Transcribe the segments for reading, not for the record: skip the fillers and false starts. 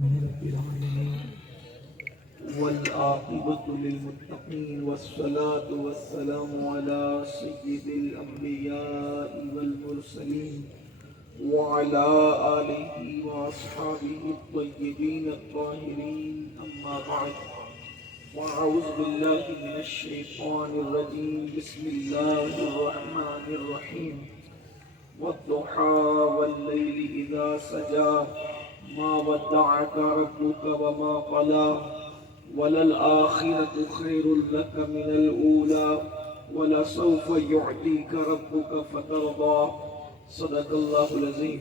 رب العالمين والعاقبة للمتقين والصلاة والسلام على سيد الأنبياء والمرسلين وعلى آله وأصحابه الطيبين الطاهرين أما بعد وأعوذ بالله من الشيطان الرجيم بسم الله الرحمن الرحيم والضحى والليل إذا سجى ما ودعك ربك وما قلى وللآخرة خير لك من الأولى ولسوف يعطيك ربك فترضى صدق الله العظيم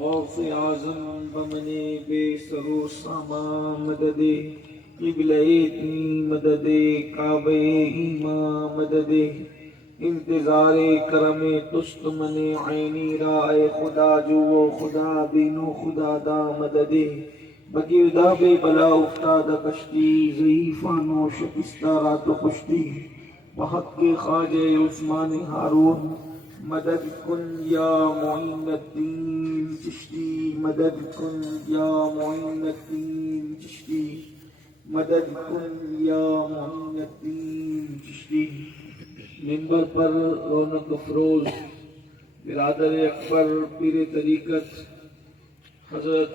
غوث اعظم بمنے بے سرو ساما مدد قبلہ اتنی مدد کعبہ ایماں مدد انتظار کرم تست من عینی رائے خدا جو خدا بینو خدا دا مدد بگردہ بے بلا افتاد کشتی ضعیفانو شکستہ رات و خشتی بحق کے خواجہ عثمان ہارون مدد کن یا معین الدین چشتی مدد کن یا معین الدین چشتی مدد کن یا معین الدین چشتی منبر پر رونق افروز برادر اکبر پیر طریقت حضرت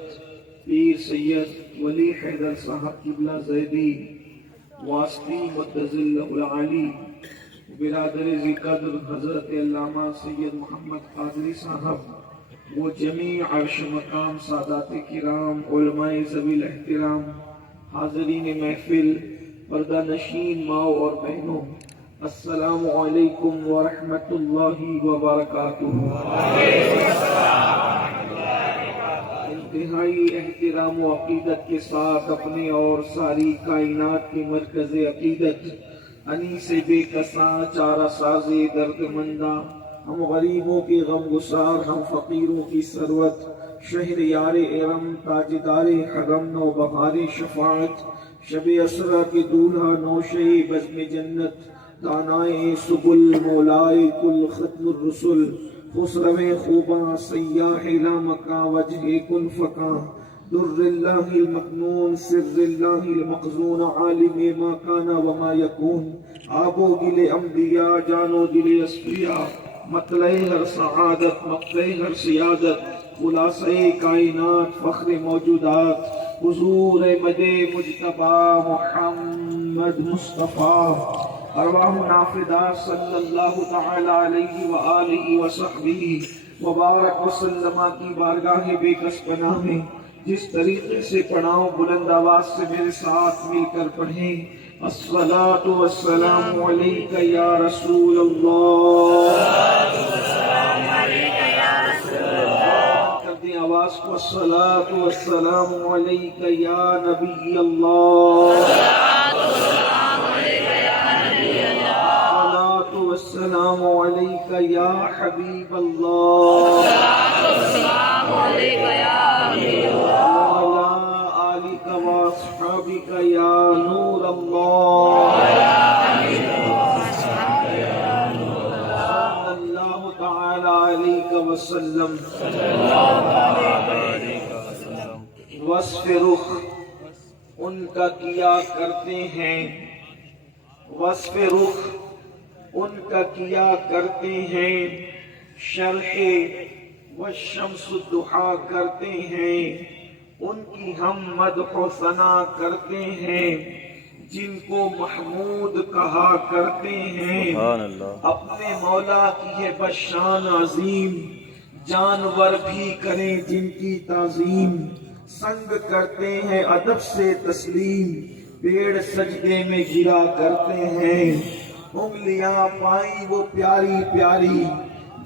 پیر سید ولی حیدر صاحب قبلہ زیدی واسطی متضل العالی برادر ذکر حضرت علامہ سید محمد قادری صاحب وہ جمیع عرش مقام سادات کرام علماء ذوی الاحترام حاضرین محفل پردہ نشین ماؤں اور بہنوں السلام علیکم ورحمۃ اللہ وبرکاتہ۔ انتہائی احترام و عقیدت کے ساتھ اپنے اور ساری کائنات کی مرکز عقیدت انیس بے کساں چارہ ساز درد مندہ ہم غریبوں کے غم گسار ہم فقیروں کی ثروت شہر یار ارم تاجدار حرم نو بہار شفاعت شب اسرا کے دولہا نوشے بزم جنت دانائے سبل مولائے کل ختم الرسل خسرو خوباں سیاح لامکاں وجہ کن فکاں در اللہ المکنون سر اللہ المخزون عالم ما کان وما یکون آب و گل انبیاء جان و دل اصفیاء مطلع ہر سعادت مقطع ہر سیادت خلاصہ کائنات فخر موجودات حضور مد مجتبی محمد مصطفیٰ ارواح نافدہ صلی اللہ تعالی علیہ وآلہ وصحبہ وبارک وسلم کی بارگاہ بے کس پناہ میں جس طریقے سے پڑھاؤں بلند آواز سے میرے ساتھ مل کر پڑھیں الصلاۃ والسلام علیک یا رسول اللہ، کر دیں آواز کو الصلاۃ والسلام علیک یا نبی اللہ، الصلاۃ والسلام علیک یا حبیب اللہ، واصحابك يا نور الله صلى الله تعالى عليك وسلم۔ وصف رخ ان کا کیا کرتے ہیں، وصف رخ ان کا کیا کرتے ہیں، شرح والشمس الضحیٰ کرتے ہیں، ان کی ہم مدح و ثنا کرتے ہیں، جن کو محمود کہا کرتے ہیں، اپنے مولا کی ہے بشان عظیم، جانور بھی کریں جن کی تعظیم، سنگ کرتے ہیں ادب سے تسلیم، پیڑ سجدے میں گرا کرتے ہیں، انگلیاں پائیں وہ پیاری پیاری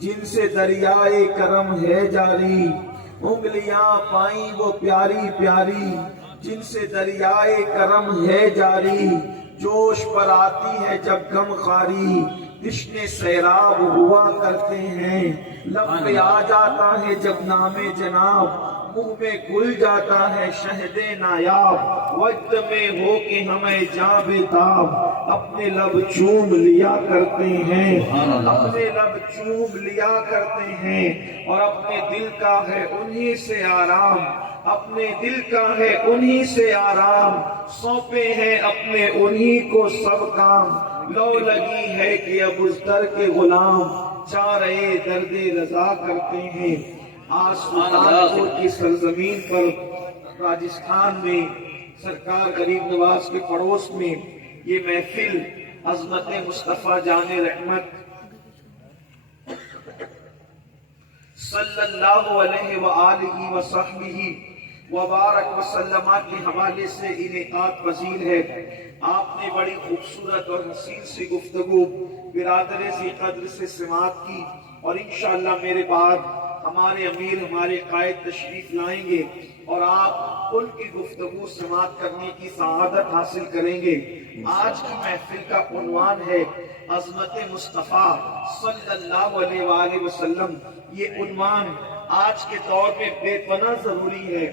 جن سے دریائے کرم ہے جاری، انگلیاں پائیں وہ پیاری پیاری جن سے دریائے کرم ہے جاری، جوش پر آتی ہے جب غم خواری تشنے سیراب ہوا کرتے ہیں، لب پہ آ جاتا ہے جب نام جناب منہ میں گل جاتا ہے شہد نایاب، وجد میں ہو کے ہمیں جاں بےتاب اپنے لب چوم لیا کرتے ہیں، اپنے لب چوم لیا کرتے ہیں، اور اپنے دل کا ہے انہی سے آرام، اپنے دل کا ہے انہی سے آرام، سونپے ہیں اپنے انہی کو سب کام، لو لگی ہے کہ اب اس در کے غلام، چاہ رہے درد رضا کرتے ہیں۔ آج سلطان پور کی سرزمین پر راجستھان میں سرکار غریب نواز کے پڑوس میں یہ محفل عظمت مصطفیٰ جان رحمت صلی اللہ علیہ وآلہ وصحبہ وبارک وسلم کے حوالے سے انعقاد پذیر ہے۔ آپ نے بڑی خوبصورت اور حسین سی گفتگو برادر ذی قدر سے سماعت کی، اور انشاءاللہ میرے بعد ہمارے امیر ہمارے قائد تشریف لائیں گے اور آپ ان کی گفتگو سماعت کرنے کی سعادت حاصل کریں گے۔ آج کی محفل کا عنوان ہے عظمت مصطفیٰ صلی اللہ علیہ وآلہ وسلم۔ یہ عنوان آج کے دور میں بے پناہ ضروری ہے،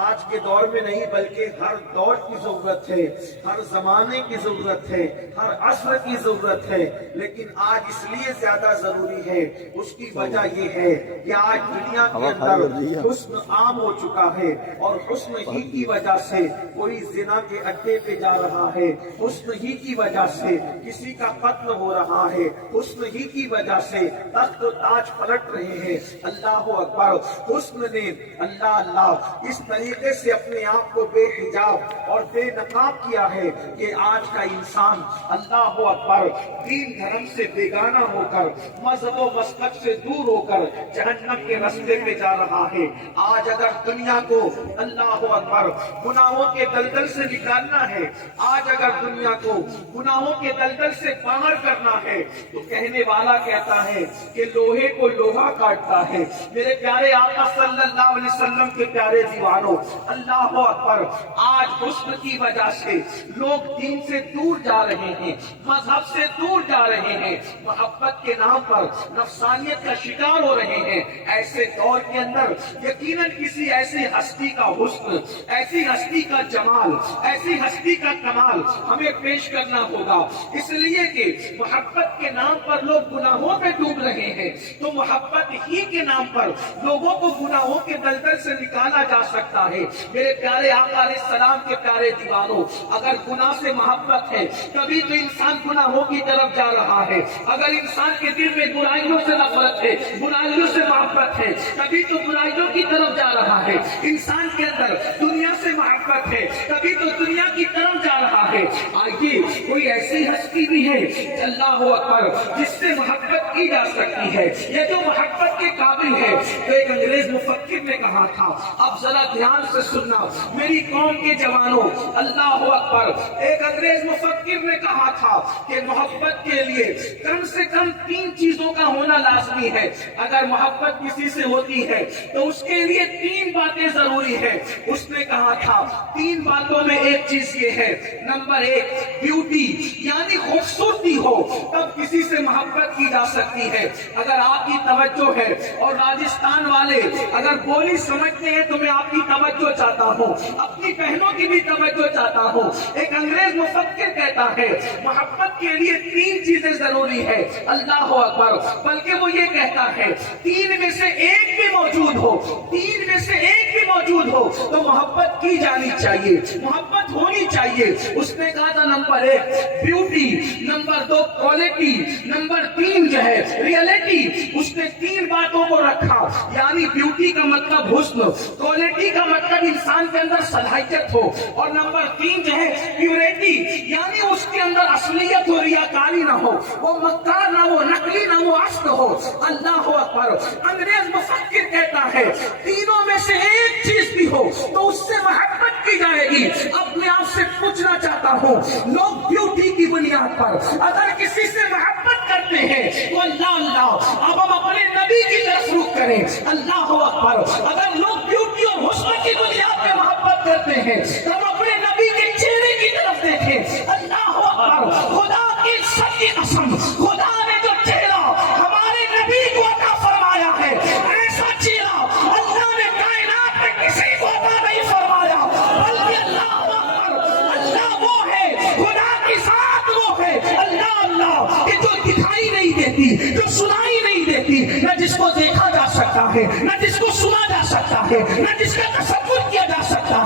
آج کے دور میں نہیں بلکہ ہر دور کی ضرورت ہے، ہر زمانے کی ضرورت ہے، ہر عصر کی ضرورت ہے، لیکن آج اس لیے زیادہ ضروری ہے، اس کی وجہ یہ ہے کہ آج دنیا کے اندر حسن عام ہو چکا ہے، اور حسن ہی کی وجہ سے کوئی زنا کے اڈے پہ جا رہا ہے، حسن ہی کی وجہ سے کسی کا قتل ہو رہا ہے، حسن ہی کی وجہ سے تخت و تاج پلٹ رہے ہیں۔ اللہ اکبر! حسن نے اللہ اللہ اس طریقے سے اپنے آپ کو بے حجاب اور بے نقاب کیا ہے کہ آج کا انسان اللہ اکبر دین دھرم سے بیگانہ ہو کر، مذہب و مسلک سے دور ہو کر جہنم کے راستے پہ جا رہا ہے۔ آج اگر دنیا کو اللہ اکبر گناہوں کے دلدل سے نکالنا ہے، آج اگر دنیا کو گناہوں کے دلدل سے باہر کرنا ہے، تو کہنے والا کہتا ہے کہ لوہے کو لوہا کاٹتا ہے۔ میرے پیارے آقا صلی اللہ علیہ وسلم کے پیارے دیوانوں، اللہ اکبر! آج حسن کی وجہ سے لوگ دین سے دور جا رہے ہیں، مذہب سے دور جا رہے ہیں، محبت کے نام پر نفسانیت کا شکار ہو رہے ہیں۔ ایسے دور کے اندر یقیناً کسی ایسی ہستی کا حسن، ایسی ہستی کا جمال، ایسی ہستی کا کمال ہمیں پیش کرنا ہوگا، اس لیے کہ محبت کے نام پر لوگ گناہوں پہ ڈوب رہے ہیں، تو محبت ہی کے نام پر لوگوں کو گناہوں کے دلدل سے نکالا جا سکتا ہے۔ میرے پیارے آقا علیہ السلام کے پیارے دیوانوں، اگر گناہ سے محبت ہے تبھی تو انسان گناہوں کی طرف جا رہا ہے۔ اگر انسان کے دل میں برائیوں سے نفرت ہے، برائیوں سے محبت ہے، تبھی تو برائیوں کی طرف جا رہا ہے۔ انسان کے اندر دنیا سے محبت ہے، تبھی تو دنیا کی طرف جا رہا ہے۔ آئیے کوئی ایسی ہستی بھی ہے اللہ اکبر جس سے محبت کی جا سکتی ہے، یہ جو محبت کے قابل ہے۔ تو ایک انگریز مفکر نے کہا تھا، اب ذرا دھیان سے سننا میری قوم کے جوانوں، اللہ اکبر! ایک انگریز مفکر نے کہا تھا کہ محبت کے لیے کم سے کم 3 چیزوں کا ہونا لازمی ہے۔ اگر محبت کسی سے ہوتی ہے تو اس کے لیے 3 باتیں ضروری ہے۔ اس نے کہا تھا 3 باتوں میں ایک چیز یہ ہے، نمبر 1 بیوٹی، یعنی خوبصورتی ہو تب کسی سے محبت کی جا سکتی ہے۔ اگر آپ کی توجہ ہے، اور راجستھان والے اگر بولی سمجھتے ہیں تو میں آپ کی توجہ چاہتا ہوں، اپنی بہنوں کی بھی توجہ چاہتا ہوں۔ ایک انگریز مفکر کہتا ہے محبت کے لیے 3 چیزیں ضروری ہے، اللہ اکبر! بلکہ وہ یہ کہتا ہے 3 میں سے ایک بھی موجود ہو، 3 میں سے ایک بھی موجود ہو تو محبت کی جانی چاہیے، محبت ہونی چاہیے۔ اس نے کہا تھا number 1 beauty, number 2 quality, number 3 جو ہے ریئلٹی۔ اس نے 3 باتوں کو رکھا، یعنی بیوٹی کا مطلب حسن، کوالٹی کا مطلب انسان کے اندر صلاحیت ہو، اور نمبر 3 جو ہے پیوریٹی، یعنی اس کے اندر اصلیت ہو، ریاکاری نہ ہو، وہ مکار نہ ہو، نقلی نہ ہو، اصل ہو۔ اللہ اکبر! انگریز مفکر کہتا ہے تینوں میں سے ایک چیز بھی ہو تو اس سے محبت کی جائے گی۔ اپنے آپ سے پوچھنا چاہتا ہوں، لوگ بیوٹی کی بنیاد پر اگر کسی سے محبت کرتے ہیں تو اللہ اللہ، اب ہم اپنے نبی کی طرف رخ کریں۔ اللہ اکبر! اگر لوگ بیوٹی اور حسن کی بنیاد پہ محبت کرتے ہیں تو ہم اپنے نبی کے چہرے کی طرف دیکھیں۔ اللہ اکبر! خدا کی سچی قسم، خدا نے جو چہرہ ہمارے نبی کو عطا فرمایا ہے، ایسا چہرہ اللہ نے کائنات میں کسی کو عطا نہیں فرمایا، بلکہ اللہ اکبر! اللہ وہ ہے، خدا کی ذات وہ ہے، اللہ اللہ، کہ جو دکھائی نہیں دیتی، جو سنائی نہیں دیتی، نہ جس کو دیکھا جا سکتا ہے، نہ جس کو سنا جا سکتا ہے، نہ جس کا تصور کیا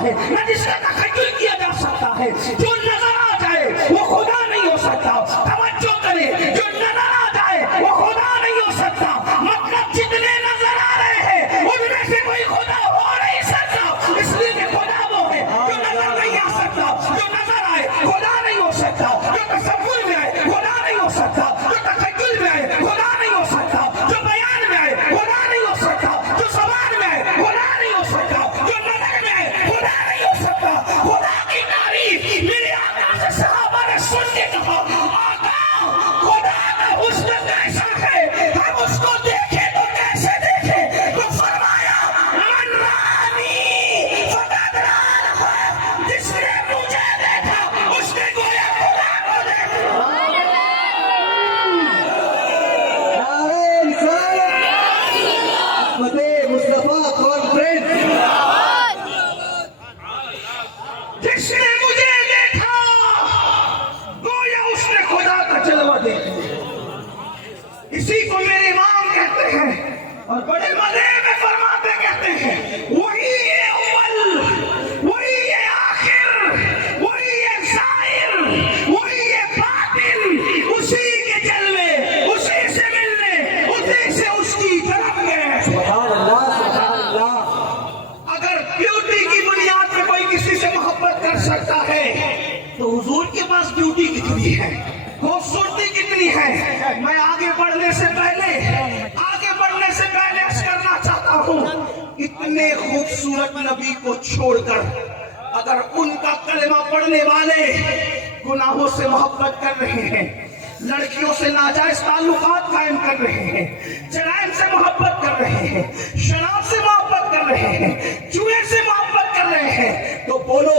ہے، نہ جس کا تخیل کیا جا سکتا ہے. جو نظر آ جائے وہ خدا نہیں ہو سکتا. توجہ کرے، جو نظر آ جائے وہ خدا نہیں ہو سکتا. مطلب جتنے نظر آ رہے ہیں ان میں سے کوئی خدا ہو نہیں سکتا. اس لیے کہ خدا وہ ہے جو نظر نہیں آ سکتا. جو نظر آئے خدا نہیں ہو سکتا. جو تصور میں آئے خدا نہیں ہو سکتا. جو تخیل میں آئے خدا نہیں ہو سکتا. جو بیان میں آئے خدا نہیں ہو سکتا. جو زبان میں آئے خدا نہیں ہو سکتا. جو نظر میں آئے خدا نہیں ہو سکتا. خدا کی تعریف میرے آقا سے صحابہ نے سن کے کہا، آقا خدا کا حسن کیسا ہے، ہم اس کو دیکھیں تو کیسے دیکھیں. تو فرمایا من رانی فقد رآہ، جس نے مجھے دیکھا اس نے گویا خدا کو دیکھا. نعرہ رسالت، احمد مصطفیٰ کانفرنس. جس نے مجھے دیکھا گویا اس نے خدا کا جلوہ دیکھا. اسی کو میرے امام کہتے ہیں اور بڑے مزے میں فرماتے کہتے ہیں، وہی ہے اول، وہی ہے آخر، وہی ہے ظاہر، وہی ہے باطن. اسی کے جلوے، اسی سے ملنے، اسی سے اس کی طرف گئے. سبحان اللہ، سبحان اللہ. اگر بیوٹی کی بنیاد پہ کوئی کسی سے محبت کر سکتا ہے تو حضور کے پاس بیوٹی کتنی ہے، خوبصورتی کتنی ہے. میں آگے بڑھنے سے پہلے عرض کرنا چاہتا ہوں، اتنے خوبصورت نبی کو چھوڑ کر اگر ان کا کلمہ پڑھنے والے گناہوں سے محبت کر رہے ہیں، لڑکیوں سے ناجائز تعلقات قائم کر رہے ہیں، جرائم سے محبت کر رہے ہیں، شراب سے محبت کر رہے ہیں، جوئے سے محبت کر رہے ہیں، تو بولو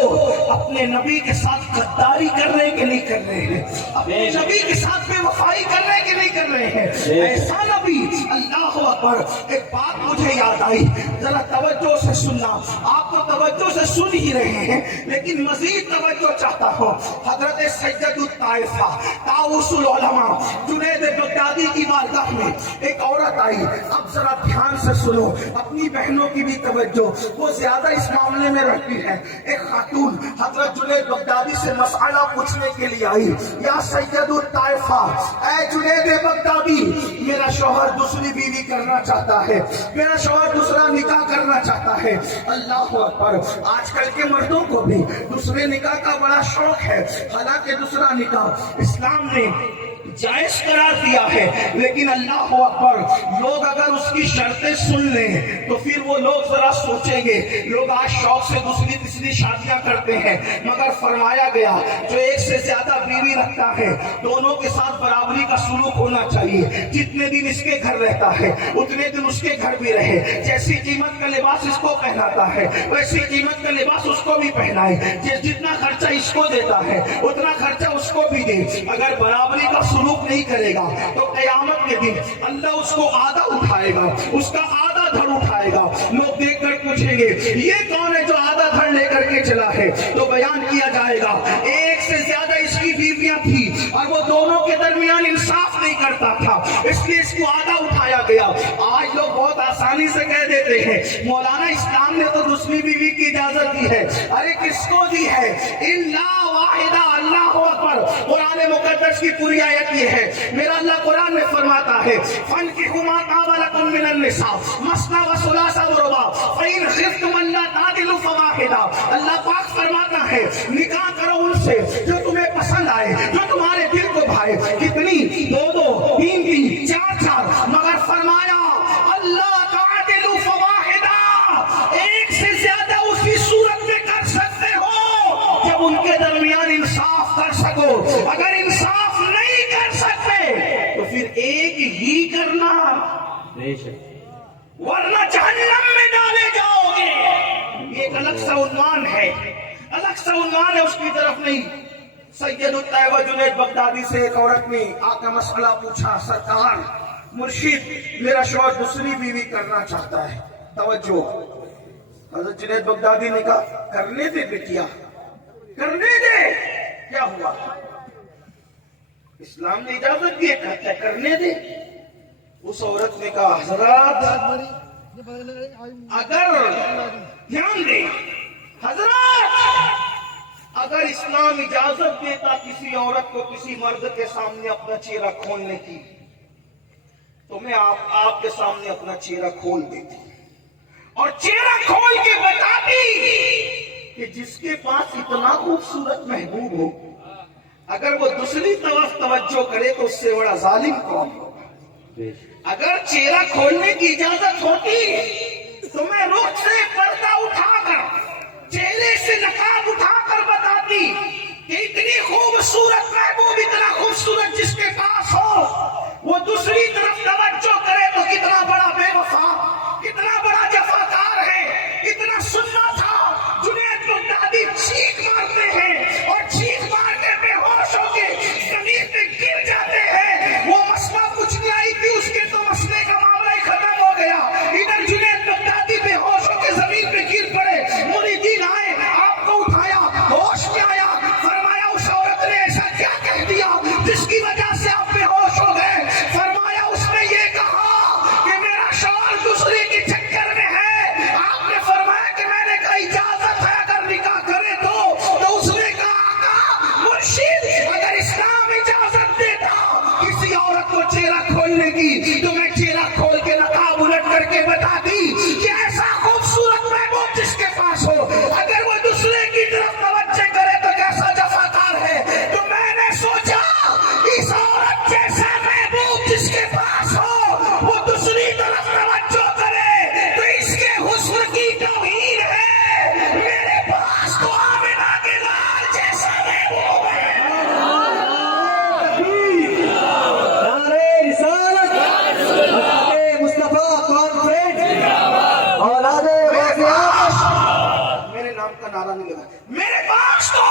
اپنے نبی کے ساتھ غداری کر رہے کہ نہیں کر رہے ہیں؟ اپنے نبی کے ساتھ بے وفائی کر رہے کہ نہیں کر رہے ہیں؟ ایسا نبی، اللہ اکبر. ایک بات مجھے یاد آئی، ذرا توجہ سے سننا. آپ تو توجہ سے سن ہی رہے ہیں لیکن مزید توجہ چاہتا ہوں. حضرت سید الطائفہ طاؤس العلماء جنید بغدادی کی بارگاہ میں ایک عورت آئی. اب ذرا دھیان سے سنو، اپنی بہنوں کی بھی توجہ، وہ زیادہ اس معاملے میں رہتی ہے. ایک خاتون حضرت جنید بغدادی سے مسئلہ پوچھنے کے لیے آئی، یا سید الطائفہ، اے جنید بغدادی، میرا شوہر دوسری بیوی کرنا چاہتا ہے، میرا شوہر دوسرا نکاح کرنا چاہتا ہے. اللہ اکبر. آج کل کے مردوں کو بھی دوسرے نکاح کا بڑا شوق ہے، حالانکہ دوسرا نکاح اسلام نے جائز قرار دیا ہے، لیکن اللہ اکبر، لوگ اگر اس کی شرطیں سن لیں تو پھر وہ لوگ ذرا سوچیں گے. لوگ آج شوق سے دوسری تیسری شادیاں کرتے ہیں، مگر فرمایا گیا جو ایک سے زیادہ بیوی رکھتا ہے دونوں کے ساتھ برابری کا سلوک ہونا چاہیے. جتنے دن اس کے گھر رہتا ہے اتنے دن اس کے گھر بھی رہے. جیسی قیمت کا لباس اس کو پہناتا ہے ویسی قیمت کا لباس اس کو بھی پہنائے. جتنا خرچہ اس کو دیتا ہے اتنا خرچہ اس کو بھی دے. اگر برابری کا سلوک نہیں کرے گا تو قیامت کے دن اللہ اس کو آدھا اٹھائے گا، اس کا آدھا دھڑ اٹھائے گا. لوگ دیکھ کر پوچھیں گے یہ کون ہے جو آدھا دھڑ لے کر کے چلا ہے؟ تو بیان کیا جائے گا ایک سے زیادہ اس کی بیویاں تھی اور وہ دونوں کے درمیان انصاف نہیں کرتا تھا، اس لیے اس کو آدھا اٹھایا گیا. آج لوگ بہت آسانی سے کہہ دیتے ہیں مولانا اسلام نے تو دوسری بیوی کی اجازت دی ہے. ارے کس کو دی ہے؟ الا واحدہ. اللہ اکبر. قرآن مقدس کی پوری آیت یہ ہے، میرا اللہ قرآن میں فرماتا ہے فَانكِحُوا مَا طَابَ لَكُم مِّنَ النِّسَاءِ مَثْنَىٰ وَثُلَاثَ وَرُبَاعَ فَإِنْ خِفْتُمْ أَلَّا تَعْدِلُوا فَوَاحِدَةً. اللہ پاک فرماتا ہے نکاح کرو ان سے جو تمہیں پسند آئے، جو تمہارے دل کو بھائے. کتنی؟ دو دو، تین تین، چار چار. مگر فرمایا اللہ تعدلوا فواحدہ، ایک سے زیادہ اسی صورت میں کر سکتے ہو جب ان کے درمیان انصاف کر سکو. اگر انصاف نہیں کر سکتے تو پھر ایک ہی کرنا، ورنہ جہنم میں ڈالے جاؤ گے. ایک الگ سا عنوان ہے، الگ سا عنوان ہے، اس کی طرف نہیں. سید الطائفہ جنید بغدادی سے ایک عورت نے آ کر مسئلہ پوچھا، سرکار مرشد میرا شوہر دوسری بیوی کرنا چاہتا ہے. توجہ، حضرت جنید بغدادی نے کہا کرنے دے بیٹیا، کرنے دے. کیا ہوا؟ اسلام نے اجازت دی ہے، کرنے دے. اس عورت نے کہا حضرات اگر دھیان دیں، حضرات، اگر اسلام اجازت دیتا کسی عورت کو کسی مرد کے سامنے اپنا چہرہ کھولنے کی تو میں آپ کے سامنے اپنا چہرہ کھول دیتی اور چہرہ کھول کے بتاتی کہ جس کے پاس اتنا خوبصورت محبوب ہو، اگر وہ دوسری طرف توجہ کرے تو اس سے بڑا ظالم کون ہوگا؟ اگر چہرہ کھولنے کی اجازت ہوتی تو میں رخ سے پردہ اٹھا کر، چہرے سے نقاب اٹھا کر بتاتی کہ اتنی خوبصورت محبوب، اتنا خوبصورت جس کے پاس ہو، وہ دوسری طرف توجہ کرے تو کتنا بڑا بے وفا، کتنا بڑا جفاکار ہے۔ اتنا سننا تھا، جنید بغدادی چیخ مارتے ہیں اور چیخ مار کے بے ہوش ہو کے زمین پہ گر جاتے ہیں۔ وہ مسئلہ کچھ نہیں آئی تھی، اس کے تو مسئلے کا معاملہ ہی ختم ہو گیا۔ ادھر جنید بغدادی بے ہوش ہو کے زمین پہ گر پڑے، مریدین آئے، آپ کو اٹھایا، ہوش میں آیا، فرمایا اس عورت نے ایسا کیا کہہ دیا جس کی وجہ سے آپ بے ہوش ہو گئے؟ فرمایا اس نے یہ کہا کہ میرا شوہر دوسرے کے چکر میں ہے۔ آپ نے فرمایا کہ میں نے کہا اجازت ہے اگر نکاح کرے تو اس نے کہا آقا مرشد، اگر اسلام اجازت دیتا کسی عورت کو چہرہ کھولنے کی تو میں چہرہ کھول کے نقاب الٹ کر کے بتا دی کہ ایسا خوبصورت محبوب جس کے پاس ہو، اگر وہ دوسرے کی طرف توجہ کرے تو کیسا جفاکار ہے۔ تو میں نے سوچا اس عورت جیسا محبوب جس کے پاس ہو وہ دوسری طرف توجہ کرے تو اس کے حسن کی توہین ہے۔ میرے پاس تو آمنہ کے لال جیسا محبوب ہے۔ نعرے رسالت، حضرت مصطفیٰ کانفرنس، اولاد غازی آمش۔ میرے نام کا نعرہ نہیں لگا۔ میرے پاس تو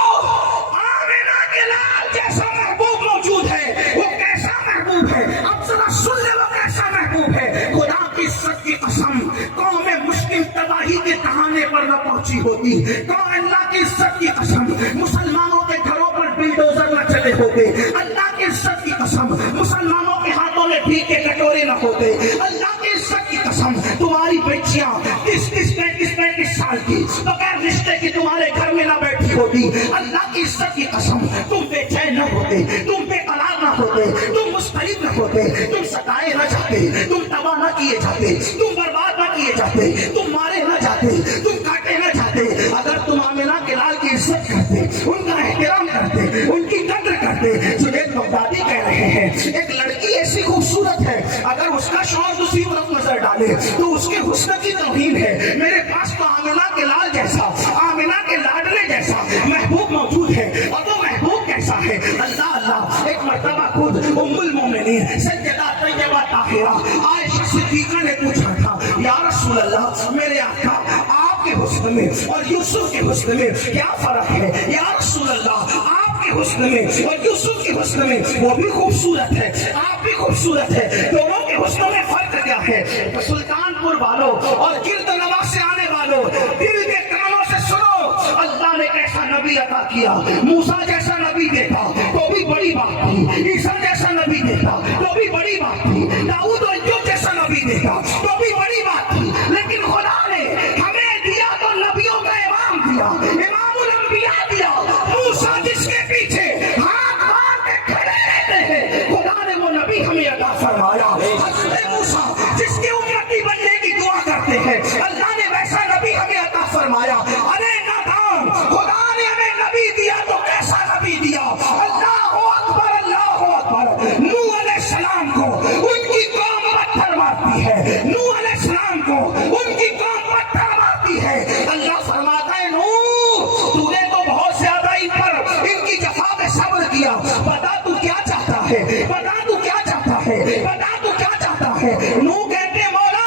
آمنہ کے لال جیسا محبوب موجود ہے۔ وہ کیسا محبوب ہے؟ اب ذرا سن لے وہ کیسا محبوب ہے۔ خدا کی عزت کی قسم، قوم مسلم تباہی کے دہانے پر نہ پہنچی ہوتی، قوم اللہ کی عزت کی قسم مسلمانوں کے گھروں پر بلڈوزر نہ چلے ہوتے، اللہ کی عزت کی قسم مسلمانوں کے ہاتھوں میں بھیگ کے کٹورے نہ ہوتے، اللہ کی عزت کی قسم تمہاری بچیاں 30-35 سال کی بغیر رشتے کی تمہارے گھر میں نہ بیٹھی ہوتی، اللہ کی عزت کی قسم تم بے چین نہ ہوتے، تم بے قرار نہ ہوتے، تم مضطرب نہ ہوتے، تم ستائے نہ جاتے، تم تباہ نہ کیے جاتے، تم برباد نہ کیے جاتے، تم مارے نہ جاتے، تم کاٹے نہ جاتے۔ اگر تم آمنہ کے لال کی عزت کرتے، ان کا احترام کرتے، ان کی قدر کرتے۔ جنید بغدادی کہہ رہے ہیں ایک لڑکی ایسی خوبصورت ہے، اگر اس کا شوہر دوسری طرف نظر ڈالے تو اس کے حسن کی توہین ہے۔ میرے پاس تو آمنہ کے لال جیسا، آمنہ کے لاڈلے جیسا محبوب موجود ہے۔ اور وہ محبوب کیسا ہے؟ اللہ اللہ، ایک مرتبہ خود ام المومنین سیدہ طیبہ طاہرہ عائشہ صدیقہ نے پوچھا تھا، یا رسول اللہ، میرے آقا آپ کے حسن میں اور یوسف کے حسن میں کیا فرق ہے؟ یا رسول اللہ، آپ کے حسن میں اور یوسف کے حسن میں وہ بھی خوبصورت ہے، آپ بھی خوبصورت ہے، دونوں کے حسن میں فرق کیا ہے؟ تو سلطان پور والوں اور گرد نواز سے آنے والوں دل کے کانوں سے سنو، اللہ نے کیسا نبی عطا کیا۔ موسیٰ جیسا نبی دیکھا تو بھی بڑی بات تھی، عیسیٰ جیسا نبی دیکھا تو بھی بڑی بات تھی، داؤد و ایوب جیسا نبی دیکھا تو بھی بڑی بات تھی، لیکن خدا نے ہمیں دیا تو نبیوں کا امام دیا، امام الانبیاء دیا۔ موسیٰ جس کے پیچھے ہاتھ باندھ کے کھڑے رہتے ہیں، خدا نے وہ نبی ہمیں عطا فرمایا۔ حضرت موسیٰ جس کے امتی بننے کی دعا کرتے ہیں، اللہ نے ویسا نبی ہمیں عطا فرمایا۔ ارے نادان، خدا نے ہمیں نبی دیا تو کیسا نبی دیا؟ اللہ اکبر، اللہ اکبر۔ نوح علیہ السلام کو ان کی قوم پتھر مارتی ہے، نوح علیہ السلام کو ان کی قوم پتھر مارتی ہے۔ اللہ فرماتا ہے نوح، تو نے تو بہت زیادہ ان کی جفا میں صبر کیا، بتا تو کیا چاہتا ہے، بتا تو کیا چاہتا ہے، بتا تو کیا چاہتا ہے؟ نوح کہتے ہیں مولا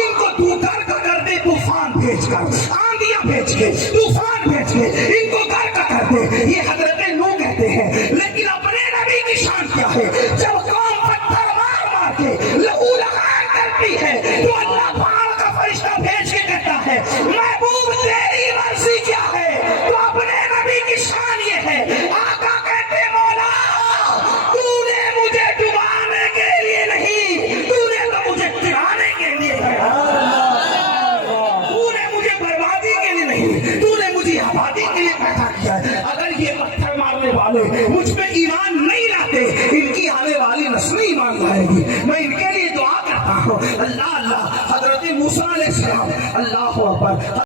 ان کو تو کر دے، طوفان بھیج کر، آندیاں بھیج کے، طوفان بھیج کے ان کو کر دے۔ یہ حضرت نوح کہتے ہیں، لیکن اپنے نبی کی شان کیا ہے؟ جب قوم پتھر مار مار کے لہو لہان کرتی ہے تو اللہ پہاڑ کا فرشتہ بھیج کے کہتا ہے محبوب تیری مرضی کیا ہے؟ تو اپنے نبی کی شان یہ ہے، آقا کہتے مولا تو نے مجھے ڈبانے کے لیے نہیں، تو نے تو مجھے گرانے کے لیے ہے، تو نے مجھے بربادی کے لیے نہیں، تو نے مارنے کے لیے پیدا کیا ہے. اگر یہ پتھر مارنے والے مجھ پہ ایمان نہیں لاتے، ان کی آنے والی نسلیں ایمان لائے گی. میں ان کے لیے دعا کرتا ہوں. اللہ اللہ. حضرت موسیٰ علیہ السلام، اللہ اکبر.